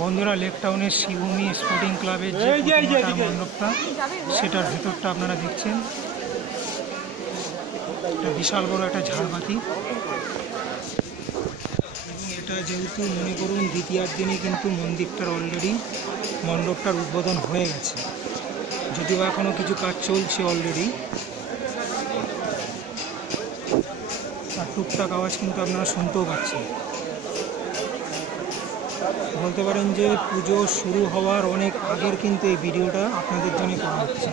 বন্ধুরা, লেক টাউনের শিবভূমি স্পোর্টিং ক্লাবের যে প্রতিমাটার মণ্ডপটা, সেটার ভেতরটা আপনারা দেখছেন। একটা বিশাল বড় একটা ঝাড়বাতি, এবং এটা যেহেতু মনে করুন দ্বিতীয়ার দিনে কিন্তু মন্দিরটার অলরেডি মণ্ডপটার উদ্বোধন হয়ে গেছে, যদিও এখনও কিছু কাজ চলছে অলরেডি। তার টুকটাক আওয়াজ কিন্তু আপনারা শুনতেও পাচ্ছেন। বলতে পারেন যে পুজো শুরু হওয়ার অনেক আগের কিন্তু এই ভিডিওটা আপনাদের জন্য করা হচ্ছে।